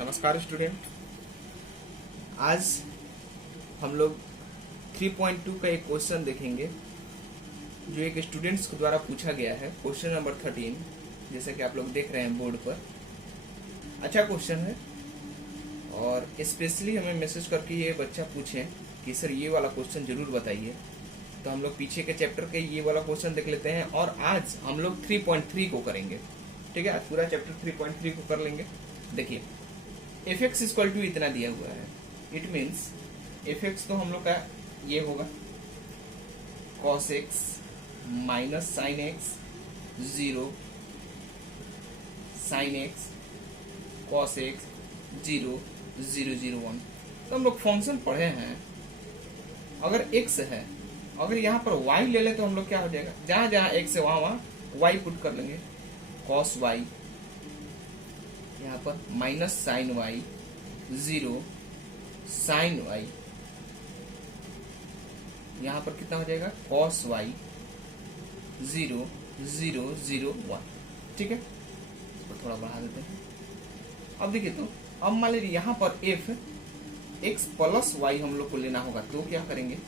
नमस्कार स्टूडेंट। आज हम लोग 3.2 का एक क्वेश्चन देखेंगे जो एक स्टूडेंट्स के द्वारा पूछा गया है। क्वेश्चन नंबर 13, जैसे कि आप लोग देख रहे हैं बोर्ड पर। अच्छा क्वेश्चन है और स्पेशली हमें मैसेज करके ये बच्चा पूछे कि सर ये वाला क्वेश्चन जरूर बताइए, तो हम लोग पीछे के चैप्टर के ये वाला क्वेश्चन देख लेते हैं और आज हम लोग 3.3 को करेंगे। ठीक है, आज पूरा चैप्टर 3.3 को कर लेंगे। देखिए एफ एक्स इक्वल टू इतना दिया हुआ है, इट मीन्स एफ एक्स तो हम लोग का ये होगा cos X minus sine X, zero sine X cos X, zero zero zero one. तो हम लोग फंक्शन पढ़े हैं। अगर एक्स है, अगर यहाँ पर y ले ले तो हम लोग क्या हो जाएगा, जहां जहां x है वहां वहां y पुट कर लेंगे। कॉस y यहाँ पर minus sine Y, zero sine Y, यहाँ पर कितना हो जाएगा cos Y, zero zero zero one. ठीक है, इसको थोड़ा बढ़ा देते हैं। अब देखिए, तो अब मान लीजिए यहाँ पर एफ एक्स प्लस वाई हम लोग को लेना होगा, तो क्या करेंगे,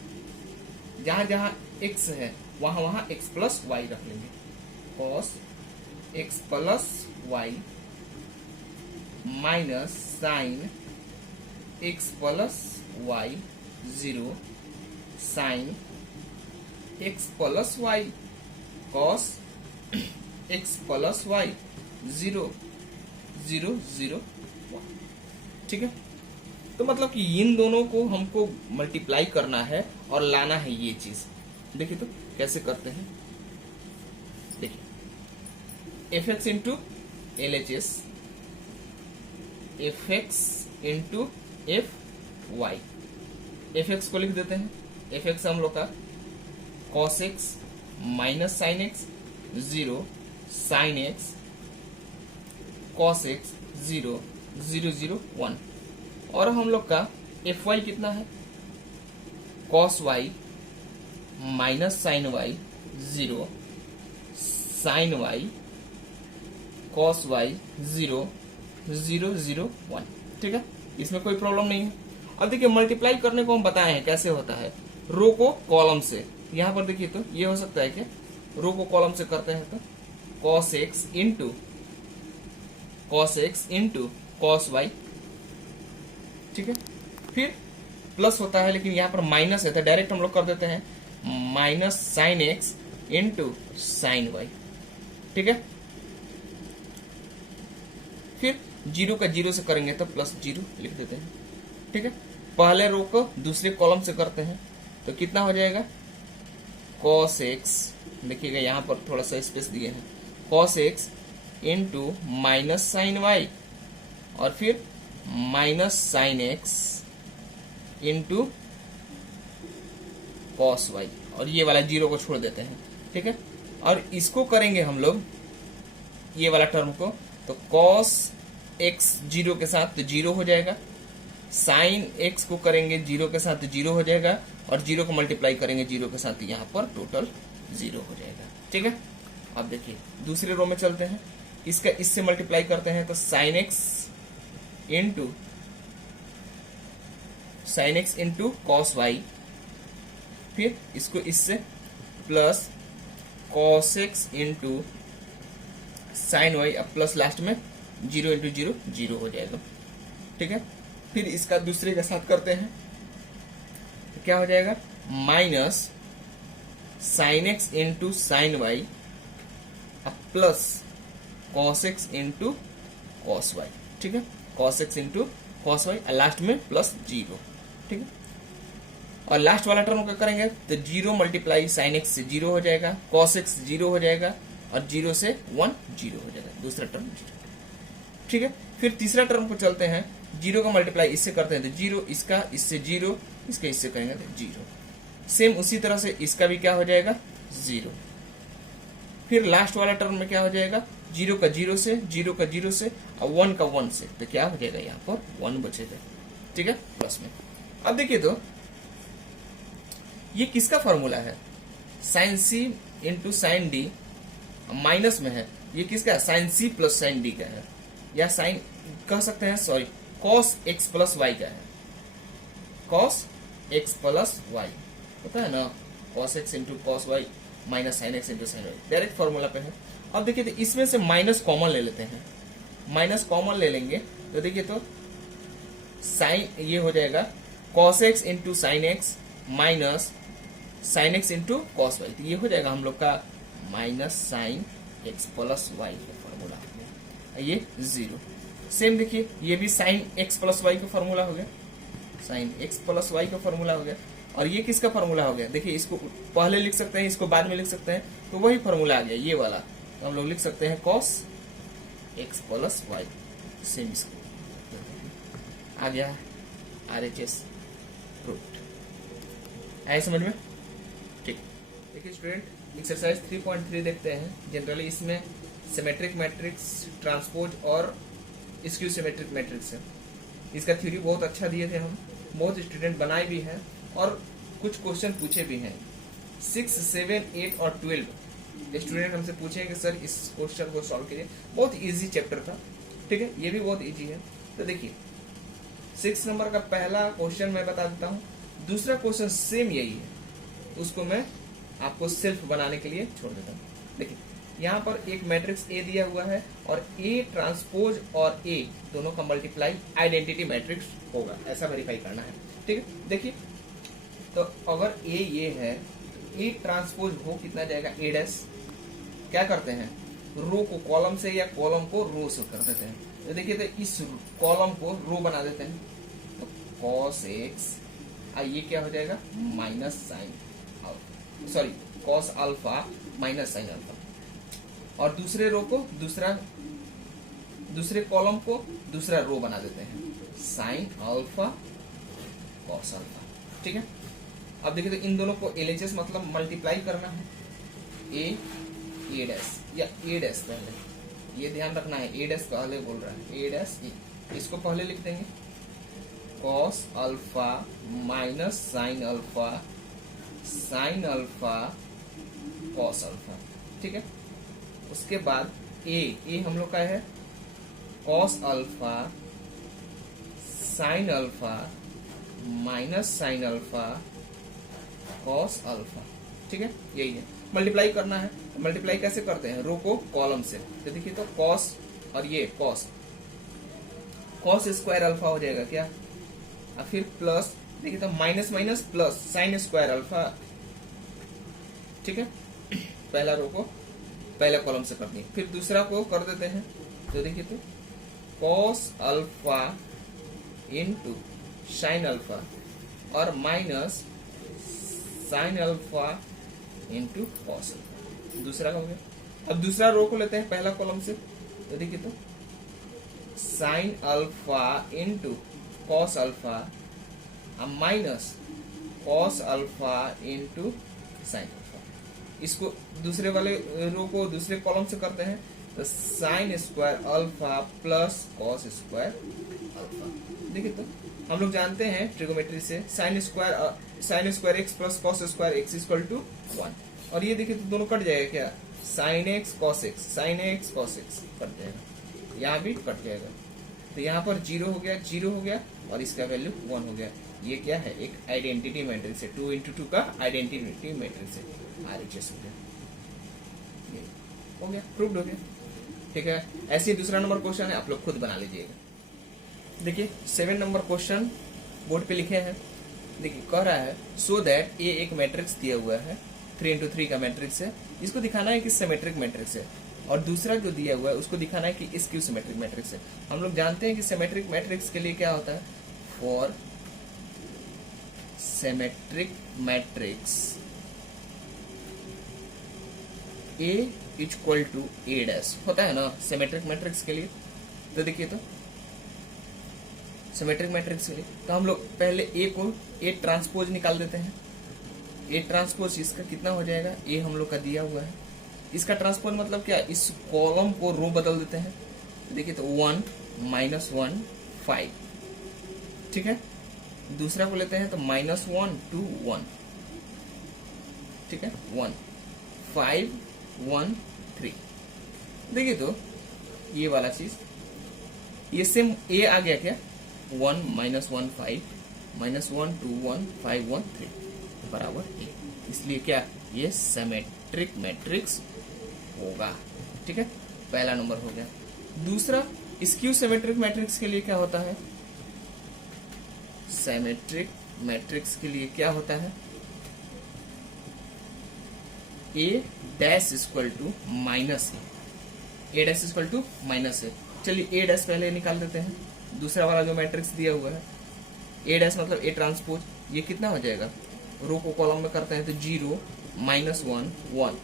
जहां जहां एक्स है वहां वहां एक्स प्लस वाई रख लेंगे। Cos X plus Y minus sine X plus Y, zero sine X plus Y cos X plus Y, zero zero zero one. ठीक है, तो मतलब कि इन दोनों को हमको मल्टीप्लाई करना है और लाना है ये चीज। देखिए तो कैसे करते हैं। देखिए F X into L H S, F X into F Y. F X को लिख देते हैं, एफ एक्स हम लोग का cos X minus sine X, zero sine X cos X, zero zero zero one. और हम लोग का एफ वाई कितना है, cos Y minus sine Y, zero sine Y cos Y, zero zero zero one. ठीक है, इसमें कोई प्रॉब्लम नहीं है। अब देखिए मल्टीप्लाई करने को हम बताए हैं कैसे होता है, रो को कॉलम से। यहां पर देखिए तो ये हो सकता है कि रो को कॉलम से करते हैं तो cos x into cos Y. ठीक है, फिर प्लस होता है लेकिन यहाँ पर माइनस है तो डायरेक्ट हम लोग कर देते हैं minus sine x into sine Y. ठीक है, फिर जीरो का जीरो से करेंगे तो प्लस जीरो लिख देते हैं। ठीक है, पहले रो को दूसरे कॉलम से करते हैं तो कितना हो जाएगा, कॉस एक्स, देखिएगा यहाँ पर थोड़ा सा स्पेस दिए हैं, cos x into minus sine Y और फिर minus sine x into cos Y, और ये वाला जीरो को छोड़ देते हैं। ठीक है, और इसको करेंगे हम लोग ये वाला टर्म को, तो कॉस एक्स जीरो के साथ तो जीरो हो जाएगा, साइन एक्स को करेंगे जीरो के साथ तो जीरो हो जाएगा, और जीरो को मल्टीप्लाई करेंगे जीरो के साथ, यहाँ पर टोटल जीरो हो जाएगा। ठीक है, अब देखिए दूसरे रो में चलते हैं, इसका इससे मल्टीप्लाई करते हैं तो sine x into cos Y, फिर इसको इससे plus cos x into sine Y, अब प्लस लास्ट में जीरो इंटू जीरो जीरो हो जाएगा। ठीक है, फिर इसका दूसरे के साथ करते हैं तो क्या हो जाएगा, minus sine x into sine Y अब plus cos x into cos Y. ठीक है, cos x into cos y, last में प्लस जीरो। ठीक है, और लास्ट वाला टर्म क्या करेंगे तो जीरो मल्टीप्लाई साइन एक्स से जीरो हो जाएगा, कॉस एक्स जीरो हो जाएगा, और जीरो से वन जीरो हो जाएगा, दूसरा टर्म जीरो। ठीक है, फिर तीसरा टर्म को चलते हैं, जीरो का मल्टीप्लाई इससे करते हैं तो जीरो, इसका इससे जीरो, इसका इससे करेंगे तो जीरो। सेम उसी तरह से इसका भी क्या हो जाएगा, जीरो। फिर लास्ट वाला टर्म में क्या हो जाएगा, जीरो का जीरो से, जीरो का जीरो से, और वन का वन से, तो क्या हो जाएगा यहाँ पर वन बचेगा। ठीक है, प्लस में। अब देखिए तो ये किसका फॉर्मूला है, sine C into sine D, minus में है, ये किसका है, sine C plus sine D का है, या साइन कह सकते हैं, sorry cos X plus Y का है, कॉस एक्स प्लस वाई होता है ना, cos x into cos Y minus sine x into sine Y, direct formula पे है। अब देखिए तो इसमें से माइनस कॉमन ले लेते हैं, माइनस कॉमन ले लेंगे तो देखिए तो साइन ये हो जाएगा cos x into sine X minus sine x into cos Y, तो ये हो जाएगा हम लोग का minus sine X plus Y का फॉर्मूला हो गया, ये जीरो। सेम देखिए ये भी साइन एक्स प्लस वाई का फॉर्मूला हो गया, साइन एक्स प्लस वाई का फॉर्मूला हो गया। और ये किसका फॉर्मूला हो गया, देखिए इसको पहले लिख सकते हैं, इसको बाद में लिख सकते हैं, तो वही फॉर्मूला आ गया ये वाला, तो हम लोग लिख सकते हैं cos X plus Y, same इसको आ गया RHS प्रूव्ड। आए समझ में? ठीक। देखिए स्टूडेंट एक्सरसाइज 3.3 देखते हैं। जनरली इसमें सिमेट्रिक मैट्रिक्स, ट्रांसपोज और स्क्यू सिमेट्रिक मैट्रिक्स है। इसका थ्योरी बहुत अच्छा दिए थे हम, बहुत स्टूडेंट बनाए भी हैं और कुछ क्वेश्चन पूछे भी हैं। 6, 7, 8 और 12 स्टूडेंट हमसे पूछे कि सर इस क्वेश्चन को सॉल्व कीजिए, बहुत इजी चैप्टर था, ठीक है, ये भी बहुत इजी है। तो देखिए 6 नंबर का पहला क्वेश्चन मैं बता देता हूँ, दूसरा क्वेश्चन सेम यही है, उसको मैं आपको सेल्फ बनाने के लिए छोड़ देता हूँ। देखिए यहाँ पर एक मैट्रिक्स ए दिया हुआ है और ए ट्रांसपोज और ए दोनों का मल्टीप्लाई आइडेंटिटी मैट्रिक्स होगा, ऐसा वेरीफाई करना है, ठीक है। देखिए तो अगर ए ये है, ए ट्रांसपोज हो कितना जाएगा, ए डैश, क्या करते हैं रो को कॉलम से या कॉलम को रो से कर देते हैं। तो देखिए तो इस कॉलम को रो बना देते हैं, तो कॉस एक्स, ये क्या हो जाएगा minus sine, sorry cos alpha minus sine alpha, और दूसरे रो को दूसरे कॉलम को दूसरा रो बना देते हैं, साइन अल्फा कॉस अल्फा, ठीक है। अब देखिए तो इन दोनों को LHS मतलब मल्टीप्लाई करना है, ए डैश या ए डैश पहले, ये ध्यान रखना है, ए डैश पहले बोल रहा है, ए डैश ए, इसको पहले लिख देंगे cos alpha minus sine alpha sine alpha cos alpha, ठीक है। उसके बाद ए हम लोग का है cos alpha sine alpha minus sine alpha cos alpha, ठीक है, यही है। मल्टीप्लाई करना है, मल्टीप्लाई कैसे करते हैं, रो को कॉलम से, तो देखिए तो कॉस और ये कॉस स्क्वायर अल्फा हो जाएगा क्या, और फिर प्लस, देखिए तो minus minus plus sign square alpha, ठीक है। पहला रो को पहले कॉलम से करनी है, फिर दूसरा को कर देते हैं, तो देखिए तो cos alpha into sine alpha और minus sine alpha into cos alpha, दूसरा हो गया। अब दूसरा रो को लेते हैं पहला कॉलम से, तो देखिए तो sign alpha into cos alpha minus cos alpha into sine alpha, इसको दूसरे वाले रो को दूसरे कॉलम से करते हैं, तो sine square alpha plus cos square alpha. देखिए तो हम लोग जानते हैं ट्रिगोमेट्री से sine square X plus cos square X equal to 1, और ये देखिए तो दोनों कट जाएगा क्या, sine X cos X cut जाएगा, यहाँ भी कट जाएगा, तो यहाँ पर 0 हो गया और इसका वैल्यू 1 हो गया। ये क्या है, एक आइडेंटिटी मैट्रिक्स है, 2 into 2 का आइडेंटिटी मैट्रिक्स है, RHS हो गया, ये हो गया, प्रूव्ड हो गया, ठीक है। ऐसे ही दूसरा नंबर क्वेश्चन है, आप लोग खुद बना लीजिएगा। देखिए 7 नंबर क्वेश्चन बोर्ड पे लिखे हैं, देखिए कह रहा है सो दैट ये एक मैट्रिक्स दिया हुआ है, 3 into 3 का मैट्रिक्स है, इसको दिखाना है कि सिमेट्रिक मैट्रिक्स है, और दूसरा जो दिया हुआ है उसको दिखाना है कि स्क्यू सिमेट्रिक मैट्रिक्स है। हम लोग जानते हैं कि सिमेट्रिक मैट्रिक्स के लिए क्या होता है, for symmetric matrix A equal to A dash होता है ना सिमेट्रिक मैट्रिक्स के लिए। तो देखिए तो सिमेट्रिक मैट्रिक्स के लिए तो हम लोग पहले A ट्रांसपोज निकाल देते हैं, A ट्रांसपोज इसका कितना हो जाएगा, A हम लोग का दिया हुआ है, इसका ट्रांसपोज मतलब क्या, इस कॉलम को रो बदल देते हैं, देखिए तो 1 -1 5, ठीक है। दूसरा को लेते हैं तो -1 2 1, ठीक है, 1 5 1 3, देखिए तो ये वाला चीज, ये सेम A आ गया क्या, 1 माइनस 1 5 माइनस 1 2 1 5 1 3 बराबर ए। इसलिए क्या ये सिमेट्रिक मैट्रिक्स होगा। ठीक है, पहला नंबर हो गया। दूसरा, स्क्यू सिमेट्रिक मैट्रिक्स के लिए क्या होता है? सिमेट्रिक मैट्रिक्स के लिए क्या होता है? A dash equal to minus A dash equal to minus A. चलिए ए डैश पहले निकाल देते हैं। दूसरा वाला जो मैट्रिक्स दिया हुआ है ए डैश मतलब ए ट्रांसपोज, ये कितना हो जाएगा? रो को कॉलम में करते हैं तो 0 माइनस 1 1,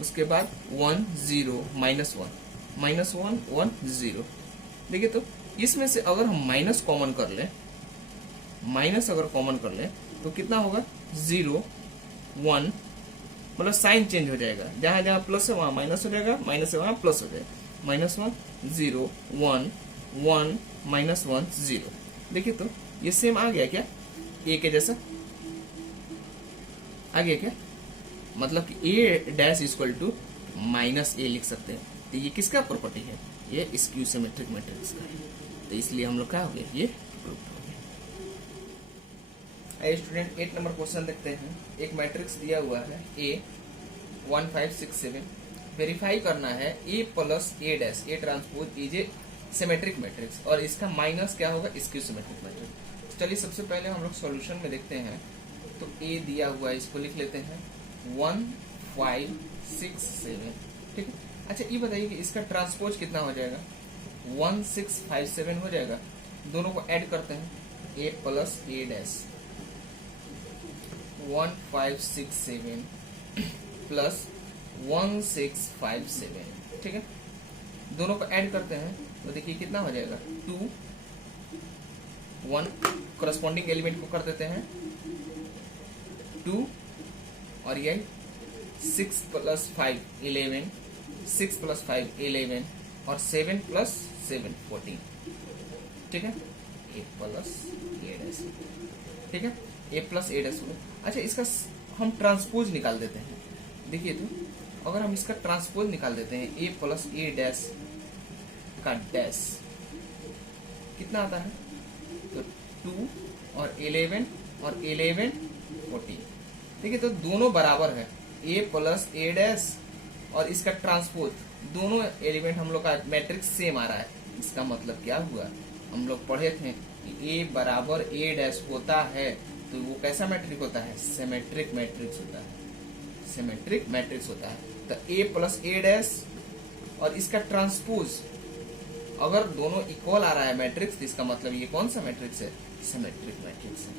उसके बाद 1 0 माइनस 1 माइनस 1 1 0। देखिए तो इसमें से अगर हम माइनस कॉमन कर लें, माइनस अगर कॉमन कर लें तो कितना होगा? 0 1, मतलब साइन चेंज हो जाएगा, जहां जहां प्लस है वहां माइनस हो जाएगा, माइनस है वहां प्लस हो जाएगा। Minus 1 0 1 1 minus 1 0। देखिए तो ये सेम आ गया क्या ए के जैसा? आ गया क्या? मतलब कि ए डैश इक्वल टू माइनस ए लिख सकते हैं। तो ये किसका प्रॉपर्टी है? ये स्क्यू सिमेट्रिक मैट्रिक्स का है। तो इसलिए हम लोग क्या हो गया? ये प्रूव हो गया। आइए स्टूडेंट 8 नंबर क्वेश्चन देखते हैं। एक मैट्रिक्स दिया हुआ है ए 1 5 6 7। वेरीफाई करना है A plus A dash A transpose is a symmetric matrix, और इसका माइनस क्या होगा? Skew symmetric matrix. चलिए सबसे पहले हम लोग सॉल्यूशन में देखते हैं। तो ए दिया हुआ है, इसको लिख लेते हैं 1 5 6 7। ठीक है, अच्छा ये बताइए कि इसका ट्रांसपोज कितना हो जाएगा? 1 6 5 7 हो जाएगा। दोनों को ऐड करते हैं, ए प्लस ए डैश 1 5 6 7 प्लस 1 6 5 7। ठीक है, दोनों को ऐड करते हैं तो देखिए कितना हो जाएगा? 2 1, करस्पॉन्डिंग एलिमेंट को कर देते हैं 2, और यही 6 प्लस 5 11, 6 प्लस 5 11, और 7 प्लस 7 14। ठीक है, ए प्लस ए डैश। ठीक है, ए प्लस ए डैश। अच्छा इसका हम ट्रांसपोज निकाल देते हैं। देखिए तो अगर हम इसका ट्रांसपोज निकाल देते हैं ए प्लस ए डैश का डैश कितना आता है? तो 2 और 11 और 11 14। देखिए तो दोनों बराबर है, ए प्लस ए डैश और इसका ट्रांसपोज, दोनों एलिमेंट हम लोग का मैट्रिक्स सेम आ रहा है। इसका मतलब क्या हुआ? हम लोग पढ़े थे कि ए बराबर ए डैश होता है तो वो कैसा मैट्रिक होता है? सिमेट्रिक मैट्रिक्स होता है। सिमेट्रिक मैट्रिक्स होता है। तो ए प्लस ए डैश और इसका ट्रांसपोज अगर दोनों इक्वल आ रहा है मैट्रिक्स, तो इसका मतलब ये कौन सा मैट्रिक्स है? सिमेट्रिक मैट्रिक्स है।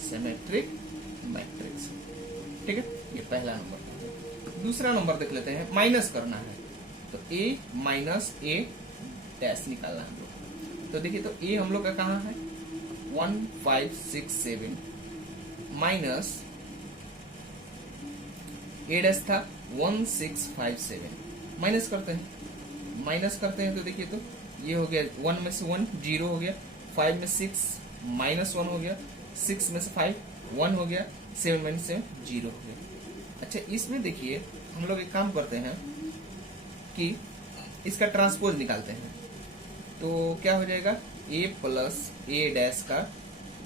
Symmetric matrix. ठीक है, ये पहला नंबर। दूसरा नंबर देख लेते हैं, माइनस करना है। तो ए माइनस ए डैश निकालना है हम लोग। तो देखिए तो ए हम लोग का कहाँ है? 1 5 6 7 माइनस ए डैश था 1 6 5 7। माइनस करते हैं, माइनस करते हैं तो देखिए तो ये हो गया 1 में से 1 0 हो गया, 5 में 6 माइनस 1 हो गया, 6 में से 5 1 हो गया, 7 में से 0 हो गया। अच्छा इसमें देखिए हम लोग एक काम करते हैं कि इसका ट्रांसपोज निकालते हैं। तो क्या हो जाएगा? ए प्लस ए डैश का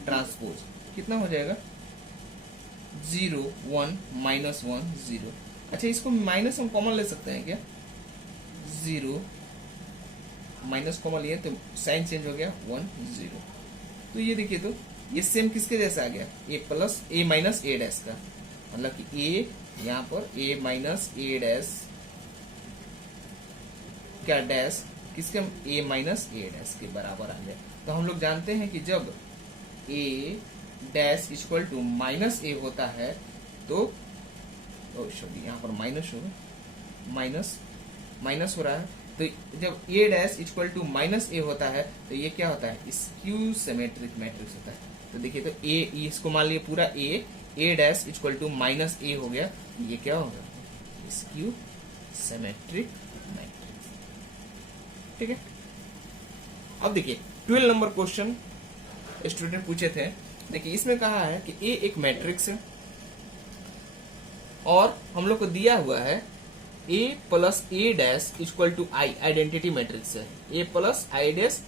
ट्रांसपोज कितना हो जाएगा? 0 1 माइनस 1 0। अच्छा इसको माइनस हम कॉमन ले सकते हैं क्या? 0 माइनस कॉमन लिए तो साइन चेंज हो गया 1 0। तो ये देखिए तो ये सेम किसके जैसा आ गया? ए plus A minus A dash का, मतलब कि ए यहाँ पर ए माइनस ए डैश क्या डैश किसके? ए माइनस ए डैश के बराबर आ गया। तो हम लोग जानते हैं कि जब ए डैश इक्वल टू माइनस ए होता है तो सॉरी यहाँ पर माइनस होगा, माइनस हो रहा है। तो जब ए डैश इक्वल टू माइनस ए होता है तो ये क्या होता है? स्क्यू सिमेट्रिक मैट्रिक्स होता है। तो देखिए तो ए इसको मान लिया पूरा ए डैश इक्वल टू माइनस ए हो गया, ये क्या होगा? Skew symmetric matrix. ठीक है, अब देखिए 12 नंबर क्वेश्चन स्टूडेंट पूछे थे। देखिए इसमें कहा है कि ए एक मैट्रिक्स है और हम लोग को दिया हुआ है A plus A dash equal to I, identity matrix है। ए प्लस आई डैश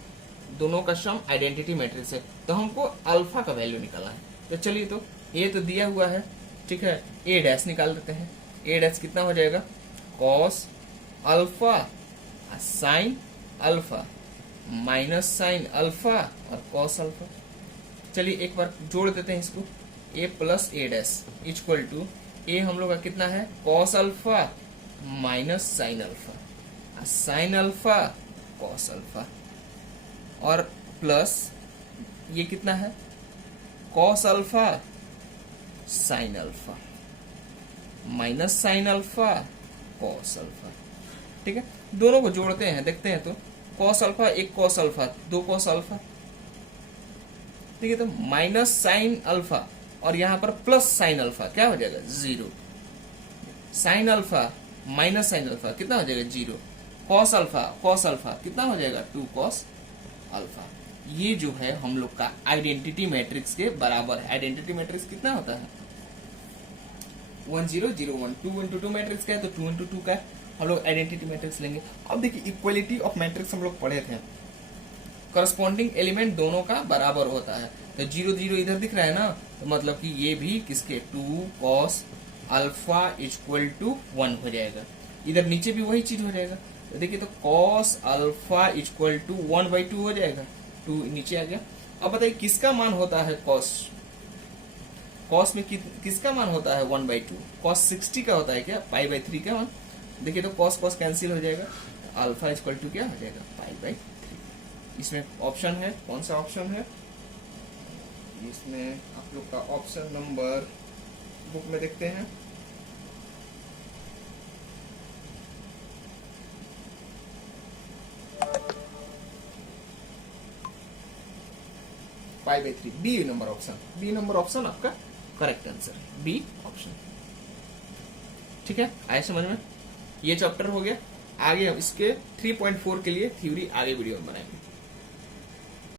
दोनों का सम आइडेंटिटी मैट्रिक्स है, तो हमको अल्फा का वैल्यू निकालना है। तो चलिए, तो ये तो दिया हुआ है, ठीक है, ए डैश निकाल देते हैं। ए डैश कितना हो जाएगा, cos alpha sine alpha minus sine alpha और कॉस अल्फा। चलिए एक बार जोड़ देते हैं इसको, A plus A dash equal to A हम लोग का कितना है, cos alpha minus sine alpha, sine alpha cos alpha, और प्लस ये कितना है, cos alpha sine alpha minus sine alpha cos alpha. ठीक है, दोनों को जोड़ते हैं, देखते हैं। तो कॉस अल्फा एक कॉस अल्फा दो कॉस अल्फा, ठीक है, तो माइनस साइन अल्फा और यहां पर प्लस साइन अल्फा क्या हो जाएगा, 0। Sign alpha minus sine alpha कितना हो जाएगा, 0। कॉस अल्फा कितना हो जाएगा, 2 कॉस अल्फा। ये जो है हम लोग का आइडेंटिटी मैट्रिक्स के बराबर है। आइडेंटिटी मैट्रिक्स कितना होता है, 1 0 0 1, 2 into 2 मैट्रिक्स का है तो 2 into 2 का हम लोग आइडेंटिटी मैट्रिक्स लेंगे। अब देखिए इक्वलिटी ऑफ मैट्रिक्स हम लोग पढ़े थे, करस्पॉन्डिंग एलिमेंट दोनों का बराबर होता है। तो 0 0 इधर दिख रहा है ना, तो मतलब कि ये भी किसके 2 कॉस अल्फा इक्वल टू 1 हो जाएगा। इधर नीचे भी वही चीज हो जाएगा। तो देखिए, तो कॉस अल्फा इक्वल टू 1/2 हो जाएगा, 2 नीचे आ गया। अब बताइए किसका मान होता है कॉस में किसका मान होता है 1/2, कॉस 60 का होता है क्या, π/3 का मान। देखिए, तो कॉस कैंसिल हो जाएगा, अल्फा इक्वल टू क्या हो जाएगा, π/3। इसमें ऑप्शन है, कौन सा ऑप्शन है इसमें, आप लोग का ऑप्शन नंबर बुक में देखते हैं, π/3, B number option, B number option आपका करेक्ट आंसर है, बी ऑप्शन। ठीक है, आए समझ में। ये चैप्टर हो गया। आगे हम इसके 3.4 के लिए थ्योरी आगे वीडियो में बनाएंगे।